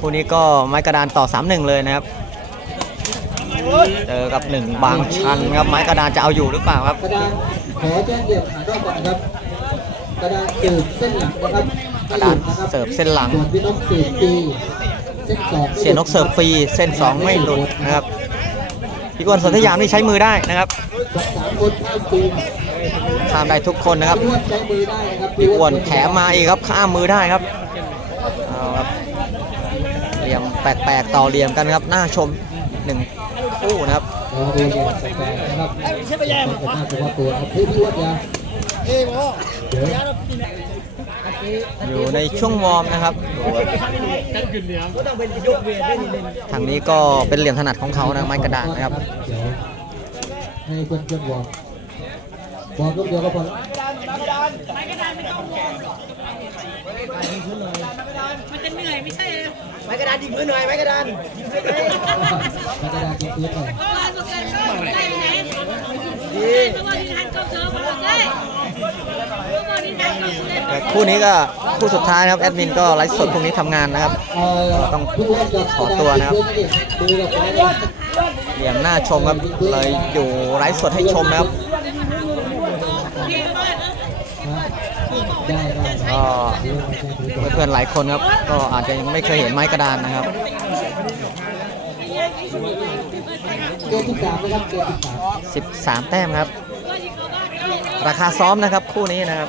คู่นี้ก็ไม้กระดานต่อ 3-1 เลยนะครับ เจอกับหนึ่งบางชันครับไม้กระดานจะเอาอยู่หรือเปล่าครับกระดานขอแจ้งเหยียบหานอกก่อนนะครับกระดานสืบเส้นหลังนะครับกระดานเสิร์ฟเส้นหลังส่วนพี่นกสืบปีเส้นสองเสียนกเสิร์ฟฟรีเส้น 2 ไม่หลุดนะครับพี่อ้วนสนธยามนี่ใช้มือได้นะครับสามคนข้ามปีข้ามได้ทุกคนนะครับพี่อ้วนใช้มือได้นะครับพี่อ้วนแถมมาอีกครับข้ามมือได้ครับเอาครับ เหลี่ยมแปลกๆต่อเหลี่ยมกันครับน่าชมหนึ่งคู่นะครับเราดูเนี่ยแปลกๆนะครับใช่ไปแย่หรอวะเฉพาะตัวครับพี่พี่อ้วนอย่าเดี๋ยวอยู่ในช่วงวอร์มนะครับ ทางนี้ก็เป็นเหลี่ยมถนัดของเขานะไม้กระดานนะครับเดี๋ยวให้เพื่อนเพื่อนๆวอร์มวอร์มลูกเดียวก็พอแล้วมันจะเหนื่อยไม่ใช่เหรอไม้กระดานยิงพื้นหน่อยไม้กระดาน ไม้กระดานยิงพื้นหน่อยเมื่อวานเมื่อคืนก็ได้ไหน่อวานนี้ทานข้าวเช้ามาได้เมื่อวานนี้ทานข้าวเช้าแต่คู่นี้ก็คู่สุดท้ายนะครับแอดมินก็ไลฟ์สดพรุ่งนี้ทำงานนะครับต้องขอตัวนะครับเหลี่ยมหน้าชมครับเลยอยู่ไลฟ์สดให้ชมนะครับ ได้ได้ ก็เพื่อนๆหลายคนครับ ก็อาจจะยังไม่เคยเห็นไม้กระดานนะครับเกมที่สามนะครับเกมที่สาม13แต้มครับ ราคาซ้อมนะครับคู่นี้นะครับ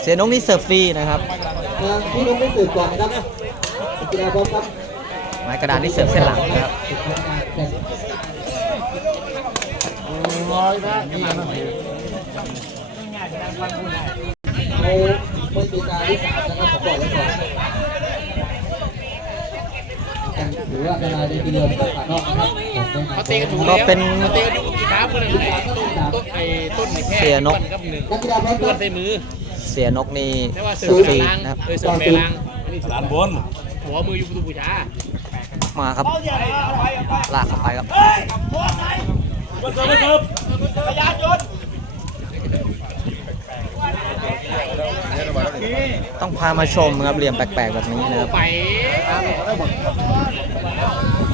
เสียนงนี่เสิร์ฟฟรีนะครับเอ่อพี่นงไม่ตื่นก่อนนะครับกีฬาพร้อมครับไม้กระดานนี่เสิร์ฟเส้นหลังนะครับ ติดทำงานแต่เอาไม่ตีตาที่สามนะครับผมบอกไว้ก่อนหรือว่าเวลาในปีเดียวก็ผ่านอกนะครับเขาเตะกันถูกแล้วเป็นเขาเตะกันถูกกี่ขาเพื่อนเลยต้นไอ้ต้นไอ้แค่เสียนกกับหนึ่งนักกีฬาพร้อลต้นใส่มือเสียนกนี่แต่ว่าเสืเสิอร์ฟฟเมรีลังนะครับเออเสือเมลังอันนี้ด้านบนหัวมืออยู่ประตูผู้ชามาครับลากเข้าไปครับ ต้องพามาชมครับเหลี่ยมแปลกๆแบบนี้นะครับไป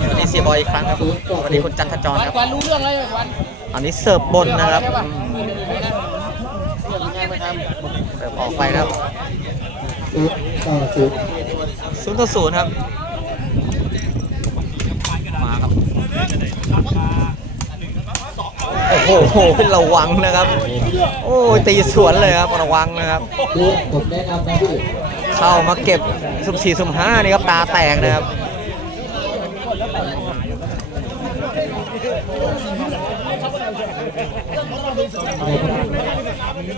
สวัสดีเสียบอยอีกครั้งครับสวัสดีคุณจันทจรครับวันรู้เรื่องอะไรวันอันนี้เสิร์ฟบนนะครับอืมเสิร์ฟออกไปนะครับศูนย์ต่อศูนย์ศูนย์ต่อศูนย์ครับ มาครับ โอ้โหระวังนะครับ โอ้ตีสวนเลยครับระวังนะครับคือผมแนะนำนะพี่เข้ามาเก็บสุมสี่สุมห้านี่ครับตาแตกนะครับ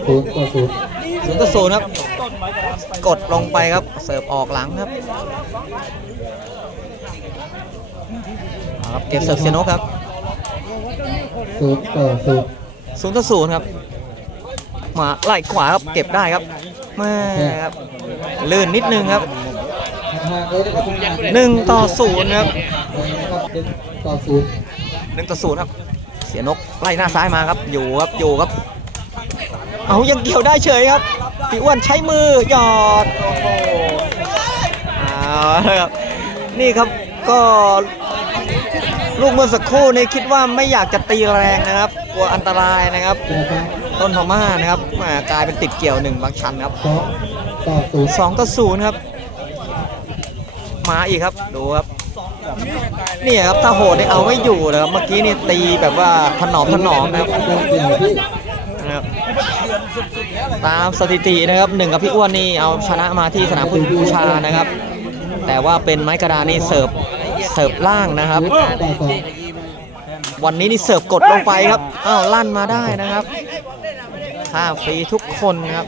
ศูนย์ต่อศูนย์ศูนย์ต่อศูนย์ครับ กดลงไปครับ เสิร์ฟออกหลังครับเอาครับ เก็บเสิร์ฟเซโนครับ ศูนย์ต่อศูนย์ศูนย์ต่อศูนย์ครับ มาไล่ขวาครับเก็บได้ครับแม่ครับลื่นนิดนึงครับห่างๆเลยนะครับหนึ่งต่อศูนย์ครับนะครับหนึ่งต่อศูนย์หนึ่งต่อศูนย์ครับ เสียนกไล่หน้าซ้ายมาครับ อยู่ครับอยู่ครับ เอายังเกี่ยวได้เฉยครับพี่อ้วนใช้มือหยอดโอ้โหเอาละครับนี่ครับก็ ลูกเมื่อสักครู่นี้คิดว่าไม่อยากจะตีแรงนะครับ กลัวอันตรายนะครับ ต้นพม่านะครับกลายเป็นติดเกี่ยวหนึ่งบางชันครับสองต่อศูนย์สองต่อศูนย์ครับ มาอีกครับดูครับนี่ครับถ้าโหดนี่เอาไม่อยู่นะครับเมื่อกี้นี่ตีแบบว่าถนอมถนอมนะครับเจ้าเกี่ยวพี่นะครับตามสถิตินะครับหนึ่งกับพี่อ้วนนี่เอาชนะมาที่สนามพุทธบูชานะครับ แต่ว่าเป็นไม้กระดานนี่เสิร์ฟ เสิร์ฟล่างนะครับ วันนี้นี่เสิร์ฟกดลงไปครับอ้าวลั่นมาได้นะครับค่าฟรีทุกคนครับ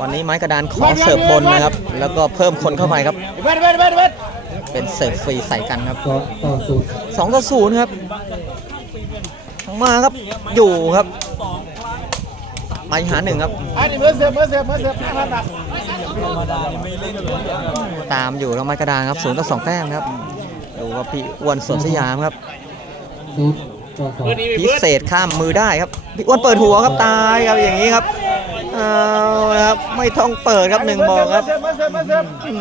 วันนี้ไม้กระดานขอเสิร์ฟบนนะครับ แล้วก็เพิ่มคนเข้าไปครับ เป็นเสิร์ฟฟรีใส่กันครับสองต่อศูนย์ครับมาครับอยู่ครับไปหาหนึ่งครับอันนี้มือเสียบมือเสียบมือเสียบห้าพันบาท ตามอยู่แล้วไม้กระดานครับศูนย์ต่อสองแต้มครับดูว่าพี่อ้วนสวนสยามครับพิเศษข้ามมือได้ครับพี่อ้วนเปิดหัวครับตายครับอย่างนี้ครับเอาครับไม่ต้องเปิดครับหนึ่งบอกครับอื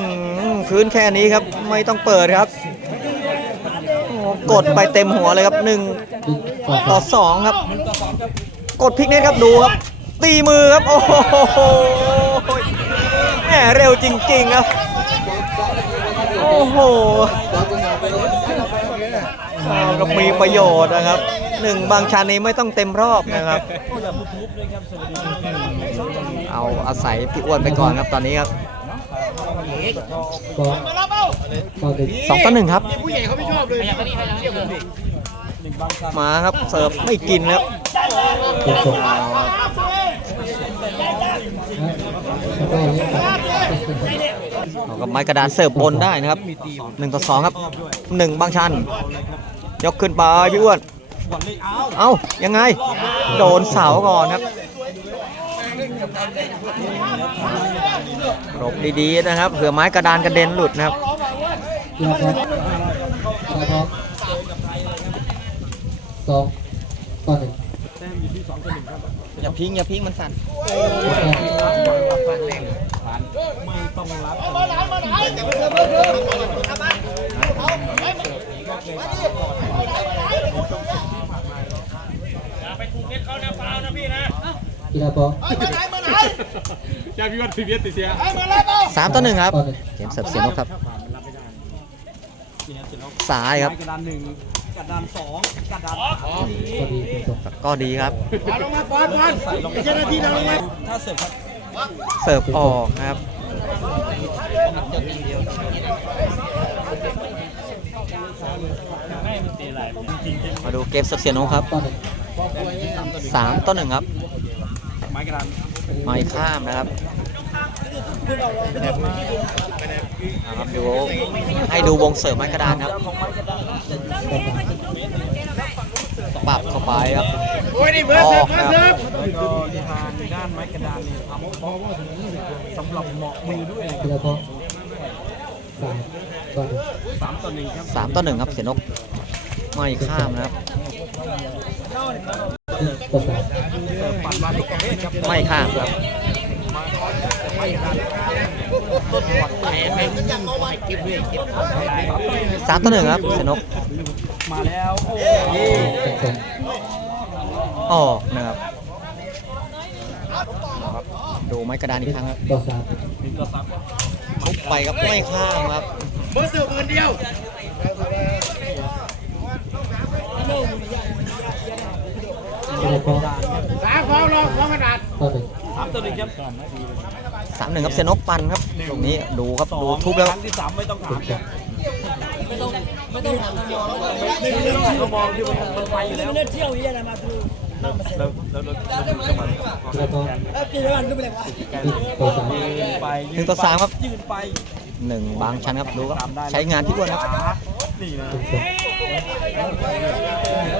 มพื้นแค่นี้ครับไม่ต้องเปิดครับกดไปเต็มหัวเลยครับหนึ่งต่อสองครับ กดพลิกเน็ตครับดูครับ ตีมือครับ โอ้โห มเร็วจริง ๆ ครับ โอ้โหก็มีประโยชน์นะครับหนึ่งบางชานี้ไม่ต้องเต็มรอบนะครับ เอาอาศัยพี่อ้วนไปก่อนครับตอนนี้ครับสองต่อหนึ่งครับ มาครับเสิร์ฟไม่กินครับ เอากับไม้กระดานเสิร์ฟบนได้นะครับหนึ่งต่อสองครับหนึ่งบางชัน ยกขึ้นไปพี่อ้วนเอ้ายังไง โดนเสาก่อนครับหลบดีๆนะครับเผื่อไม้กระดานกระเด็นหลุดนะครับเดี๋ยวครับเดี๋ยวครับสองต่อหนึ่งอย่าพิงอย่าพิงมันสั่น กีฬาบอลยาพี่วัดพี่เบียติเสียสามต่อหนึ่งครับต่อหนึ่งเกมเสิร์ฟเสียนกครับซ้ายครับก็ดีเป็นสองก็ดีครับลงมาปอนปอนเจ้าหน้าที่ลงมาเสิร์ฟออกครับ มาดูเกมเสิร์ฟเสียนกครับสามต่อหนึ่งครับไม้กระดานไม่ข้ามนะครับครับดูให้ดูวงเสร์ฟไม้กระดานครับ ปรับเข้าไปครับโอ้ยนี่เบิร์ดอเสิอร์กฟนะคเสิรัร์บฟด้านไม้กระดานนี่ทำสำหรับเหมาะมือด้วยกีฬาบอลสามต่อหนึ่งสามต่อหนึ่งครับสามต่อหนึ่งครับเสียนกไม่ข้ามนะครับต่อสามปัดมาทุกประเภทครับไม่ข้ามครับต้นปัดแผลแม่งเก็บเลยเก็บสามต่อหนึ่งครับเสียนก มาแล้วโอ้ต่อสองออกนะครับนะครับดูไม้กระดานอีกครั้งครับต่อสามทุบไปครับไม่ข้ามครับเบอร์เสิร์ฟมือเดียวกีฬาบอลสามฟองรองฟองกระดาษต่อหนึ่งสามต่อหนึ่งครับสามหนึ่งครับเสียนกปันครับตรงนี้ดูครับดูทุบแล้วครั้งที่สามไม่ต้องถาม เป็นสองหนึ่งหนึ่งเรามองที่มันมันไปอยู่แล้วแล้วแล้วแล้วจะมากีฬาบอลต่อสามไปหนึ่งต่อสามครับยืนไปหนึ่งบางชั้นครับดูครับใช้งานที่อ้วนครับนี่นะ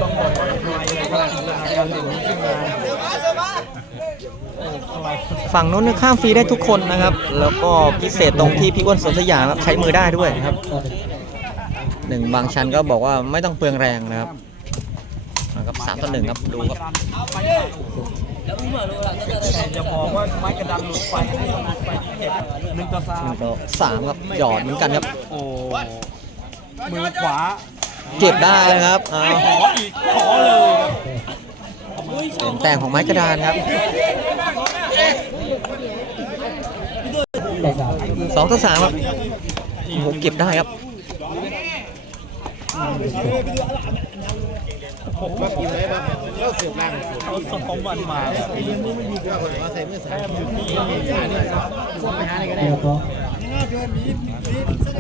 ต้องบอกว่าทำไมการหนึ่งขึ้นมาฝั่งนู้นข้ามฟรีได้ทุกคนนะครับ แล้วก็พิเศษตรงที่พี่อ้วนสวนสยามครับใช้มือได้ด้วยครับ หนึ่งบางชั้นก็บอกว่าไม่ต้องเปลืองแรงนะครับนะครับสามต่อหนึ่งครับดูครับอย่าบอกว่าไม้กระดานหลุดไปให้หลุดไปเก็บหนึ่งต่อสาหมนึ่งต่อสามครับหยอดเหมือนกันครับโอ้มือขวาเก็บได้เลยครับเอาขออีกขอเลยเป็นแต่งของไม้กระดานครับสามสองต่อสามครับโอ้โหเก็บได้ครับ เขาสองวันมากีฬาบอล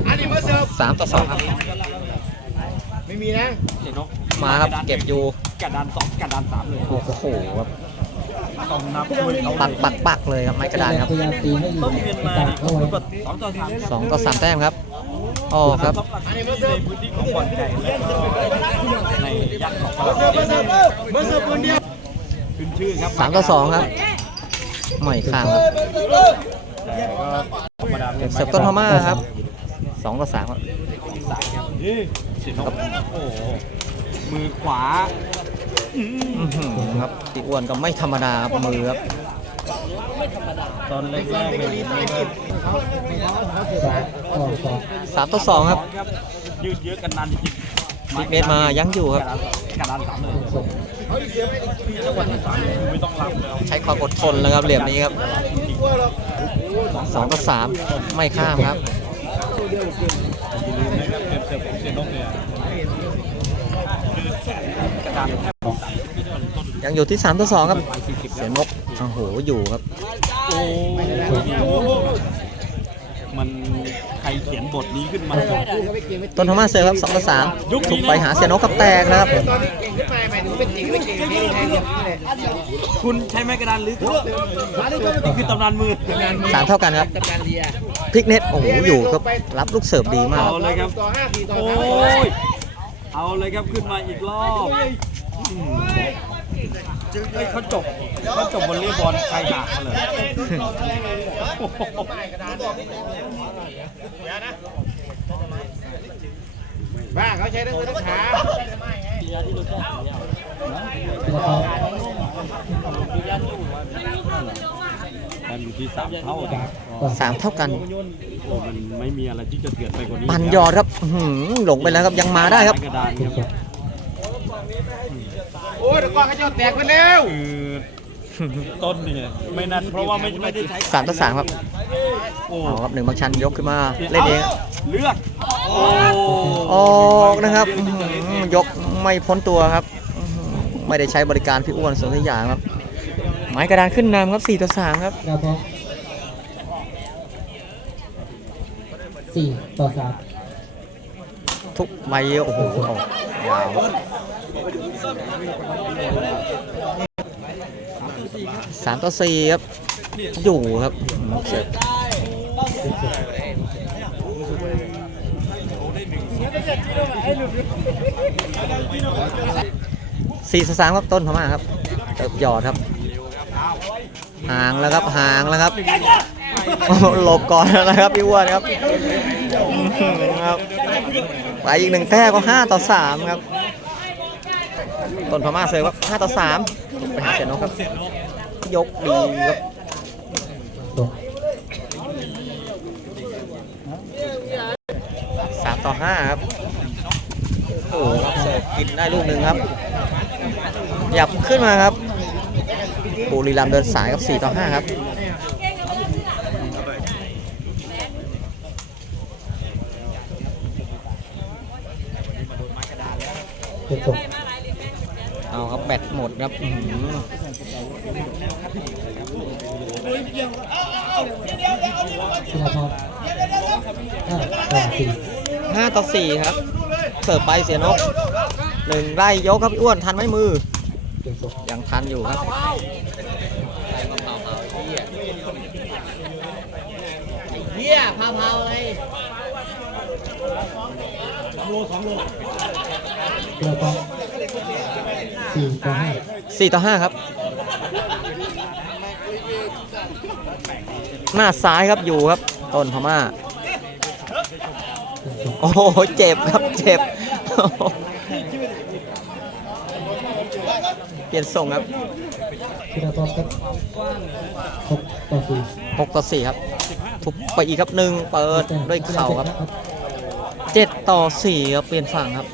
อันนี้เบอร์เสิร์ฟสามต่อสองครับ ไม่มีนะเห็นเนาะมาครับเก็บอยู่กระดานสองกระดานสามเลยโอ้โหครับต้องนับด้วยเอาปักปักปักเลยครับไม้กระดานครับพยายามตีให้อยู่ต้องเรียนมาตัดดิเข้าไว้สองต่อสามสองต่อสามแต้มครับ ออกครับ อันนี้เบอร์เสิร์ฟพื้นที่ของบอลไก่ในยักษ์ของเราเบอร์เสิร์ฟเบอร์เสิร์ฟคนเดียวขึ้นชื่อครับสามต่อสองครับไม่ข้ามครับแต่ก็ธรรมดาเก็บเสิร์ฟต้นพม่าครับสองต่อสามครับสายครับนี่สินกโอ้โหมือขวาอื้อหือครับพี่อ้วนก็ไม่ธรรมดาครับมือครับ ตอนแรกๆเลยสามต่อสองสามต่อสองครับครับยืดเยอะกันนานจริงบิ๊กเนสมายังอยู่ครับกันนานสามเลยส่งวันที่สามไม่ต้องรับแล้วใช้ความอดทนแล้วครับเหลี่ยมนี้ครับสองต่อสามไม่ข้ามครับอย่าลืมนะครับเกมเสิร์ฟของเซนกเนี่ยกระดานแทบยังอยู่ที่ 3 ต่อ 2 ครับ เสียนกโอ้โหอยู่ครับโอ้มันใครเขียนบทนี้ขึ้นมาต้นทมาเซอร์ครับ2ต่อ3ถูกไปหาเสียนกกับแตกนะครับคุณใช้ไม้กระดานหรือนี่คือตำนานมือสามเท่ากันครับพลิกเน็ตโอ้โหอยู่ครับรับลูกเสิร์ฟดีมากเอาเลยครับโอ้ยเอาเลยครับขึ้นมาอีกรอบอืม เฮ้ยเขาจบเขาจบบอลเลย์บอลใครหักมาเลยโอ้โหบ้าเขาใช้ทั้งมือทั้งขามันอยู่ที่สามเท่านะสามเท่ากัน โอ้มันไม่มีอะไรที่จะเถื่อนไปกว่านี้ปันยอดครับอื้อหือหลงไปแล้วครับยังมาได้ครับ กระดานครับ อ้ยเดี๋ยวก่อนเขาจะแตกไปแล้วคือต้นเนี่ยไม่นั่นเพราะว่าไม่ไม่ได้ใช้สามต่อสามครับโอ้เอาครับหนึ่งบางชันยกขึ้นมาเล่นเองเลือกโอ้ออกนะครับอื้อหือยกไม่พ้นตัวครับอื้อหือไม่ได้ใช้บริการพี่อ้วนสนธยาครับ ไม้กระดานขึ้นนำครับ4ต่อ3ครับกระพงสี่ต่อสามทุกใบโอ้โหออก ยาวสามต่อสี่ครับ อยู่ครับสี่สามครับต้นพม่าครับเติบหยอดครับห่างแล้วครับห่างแล้วครับหลบก่อนแล้วนะครับพี่อ้วนครับครับ ไปอีกหนึ่งแต้มก็5ต่อ3ครับ ต้นพม่าเซอร์ครับ5ต่อ3ไปหาเสียนกครับ ยกดีครับส่ง3ต่อ5ครับ โอ้โหครับเสิร์ฟกินได้ลูกหนึ่งครับหยับขึ้นมาครับบุรีรัมเดินสายครับ4ต่อ5ครับ เป็นส่งเอาครับแบตหมดครับอื้อหือกระพงห้าต่อสี่5ต่อ4ครับ เสิร์ฟไปเสียนกหนึ่งไล่ยกครับพี่อ้วนทันไหมมือเป็นส่งยังทันอยู่ครับกระพง สี่ต่อห้า4ต่อ5ครับ หน้าซ้ายครับอยู่ครับ ต้นพม่าเป็นส่งโอ้โหเจ็บครับเจ็บ เปลี่ยนส่งครับกระพงครับหกต่อสี่6ต่อ4ครับ ทุบไปอีกครับหนึ่งเปิดด้วยเข่าครับ7ต่อ4ครับเปลี่ยนฝั่งครับ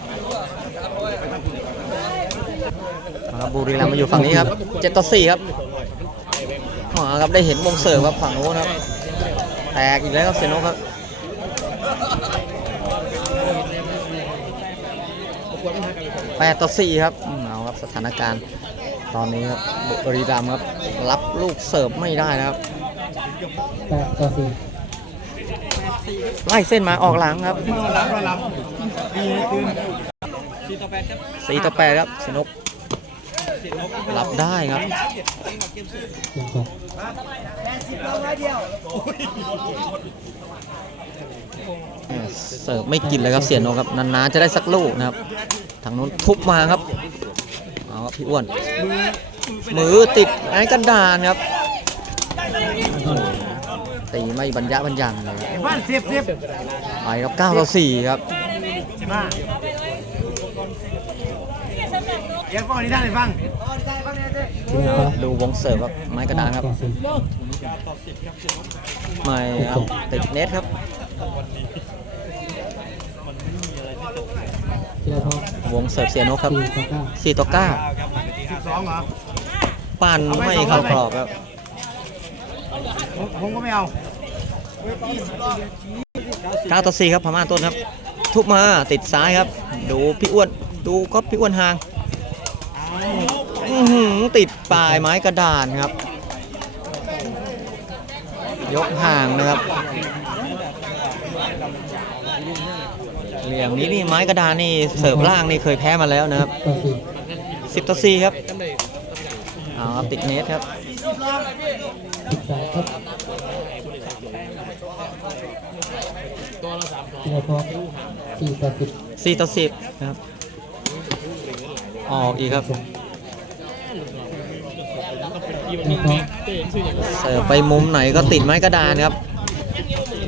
มาครั บุรีรัมย์มาอยู่ฝั่งนี้ครับ7ต่อ4ครับมาครับได้เห็นวงเสิร์ฟครับฝั่งโน้นครับแตกอีกแล้วครับเซโนครับ8ต่อ4ครับเอาครับสถานการณ์ตอนนี้ครับบุรีรัมย์ครับรับลูกเสิร์ฟไม่ได้นะครับแปดต่อสี่ไล่เส้นมาออกหลังครับสี่ต่อแปดครับสนุกรับได้ครับเป็นส่งแหม่เสิร์ฟไม่กินเลยครับเสียโนครับนานๆจะได้สักลูกนะครับทางนู้นทุบมาครับเอาครับพี่อ้วนมือติดไอ้กระดานครับตีไม่บรรยะบรรยังเลยบ้านเสียบเสียบไปครับ9ต่อ4ครับเดี๋ยวฟังนี้ได้เลยฟัง ดูวงเสิร์ฟครับไม้กระดานครับไม่ครับติดเน็ตครับวงเสิร์ฟเสียนกครับสี่ต่อเก้าปั่นไม่เข้ากรอบครับผมก็ไม่เอา9ต่อ4ครับพม่าต้นครับ ทุบมาติดซ้ายครับ ดูพี่อ้วนดูก็พี่อ้วนห่าง อื้อหือติดปลายไม้กระดานครับ ยกห่างนะครับ เหลี่ยมนี้นี่ไม้กระดานนี่เสิร์ฟล่างนี่เคยแพ้มาแล้วนะครับต่อสี่10ต่อ4ครับเอาครับติดเนตครับสิบสามครับเทียร์พอสี่ต่อสิบ4ต่อ10นะครับ ออกอีกครับ เทียร์พอเสิร์ฟไปมุมไหนก็ติดไม้กระดานครับ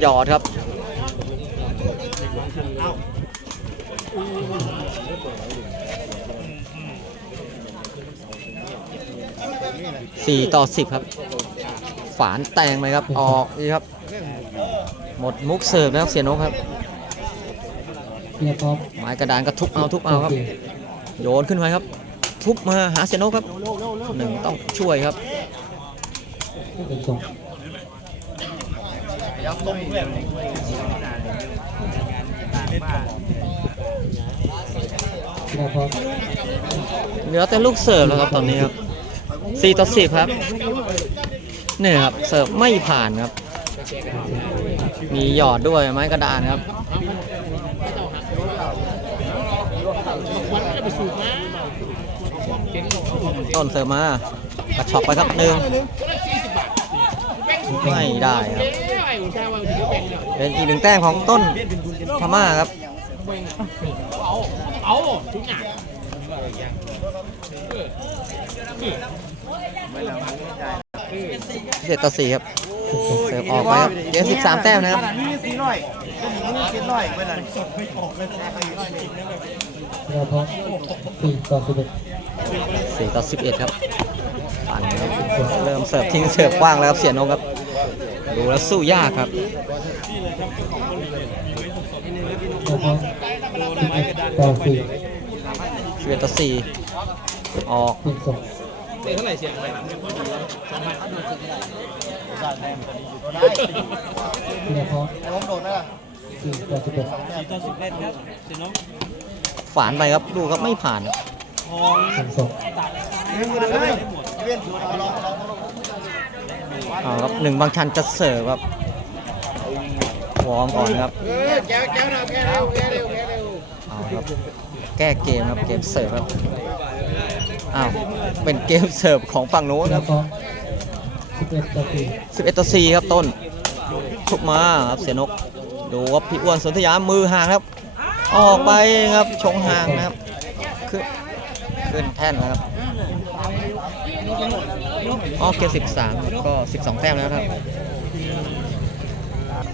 หยอดครับสี่ต่อสิบครับ ฝานแตงไหมครับ ออกนี่ครับ หมดมุกเสิร์ฟนะครับเสียนกครับเทียร์พอไม้กระดานก็ทุบเอาทุบเอาครับ โยนขึ้นไปครับ ทุบมาหาเสียนกครับหนึ่งต้องช่วยครับเป็นสองเทียร์พอเหลือแต่ลูกเสิร์ฟแล้วครับตอนนี้ครับ4ต่อ10ครับเนี่ยครับเสิร์ฟไม่ผ่านครับ มีหยอดด้วยไม้กระดานครับ ต้นเสร์ฟมากระชอกไปครับหนึ่งไม่ได้ครับเป็นอีกหนึ่งแต้มของต้นพม่าครับเจ็ดต่อสี่ครับเสิร์ฟออกไปครับเดี๋ยวสิบสามแต้มนะครับ นี่สี่ร้อยนี่สี่ร้อยไปเลยเทียร์พอสี่ต่อสิบเอ็ดสี่ต่อสิบเอ็ดครับปั่นครับเริ่มเสิร์ฟทิ้งเสิร์ฟกว้างแล้วครับเสียนงครับ ดูแล้วสู้ยากครับเทียร์พอสิบเอ็ดต่อสี่สิบเอ็ดต่อสี่ออกเป็นสองเทียร์พอสี่ต่อสิบเอ็ด ฝานไปครับดูครับไม่ผ่านเองเอาครับหนึ่งบางชันจะเสิร์ฟครับวอร์มก่อนครับเอาครับแก้เกมครับเกมเสิร์ฟครับอ้าวเป็นเกมเสิร์ฟของฝั่งโน้นครับร์พอสิบเอ็ดต่อสี่11ต่อ4ครับต้นทุกมาครับเสียนกดูว่าพี่อ้วนสนธยามือห่างครับ ออกไปครับชงห่างนะครับ ขึ้นขึ้นแท่นแล้วครับออกเกม13ครับก็12แต้มแล้วครับ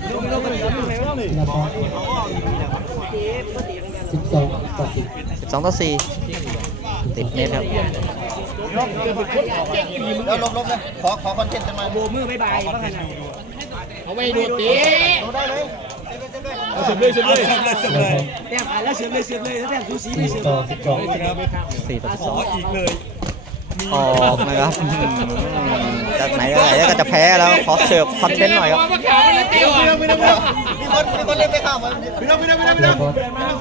เทียร์พอสิบสองต่อสี่12ต่อ4ติดเน็ตครับแล้วลบๆนะขอขอคอนเทนต์กันมาโบมือไม่บายบ้างไงเอาไว้ดูตีดูได้ไหม เสียบเลยเสียบเลยแต้มอ่านแล้วเสียบเลยเสียบเลยแล้วแต้มสูสีไม่เสียบต่อสิบสอง4ต่อ12อีกเลยออกนะครับอืมจากไหนก็ไหนก็จะแพ้แล้วขอเสิร์ฟคอนเทนต์หน่อยครับมาขาวมันเตี้ยวอะมีคนมีคนเล่นไปข้าวมันไม่ต้องไม่ต้องไม่ต้องไม่ต้อง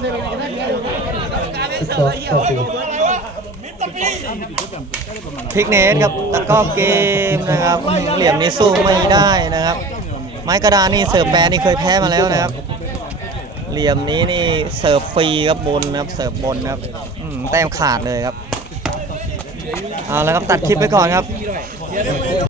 สิบสองต่อสี่พลิกเนสครับตะกร้อเกมนะครับอืมเหลี่ยมนี้สู้ไม่ได้นะครับ ไม้กระดานนี่เสิร์ฟแบนนี่เคยแพ้มาแล้วนะครับ เหลี่ยมนี้นี่เสิร์ฟฟรีครับบนนะครับเสิร์ฟบนนะครับอืแต้มขาดเลยครับเอาแล้วครับตัดคลิปไปก่อนครับ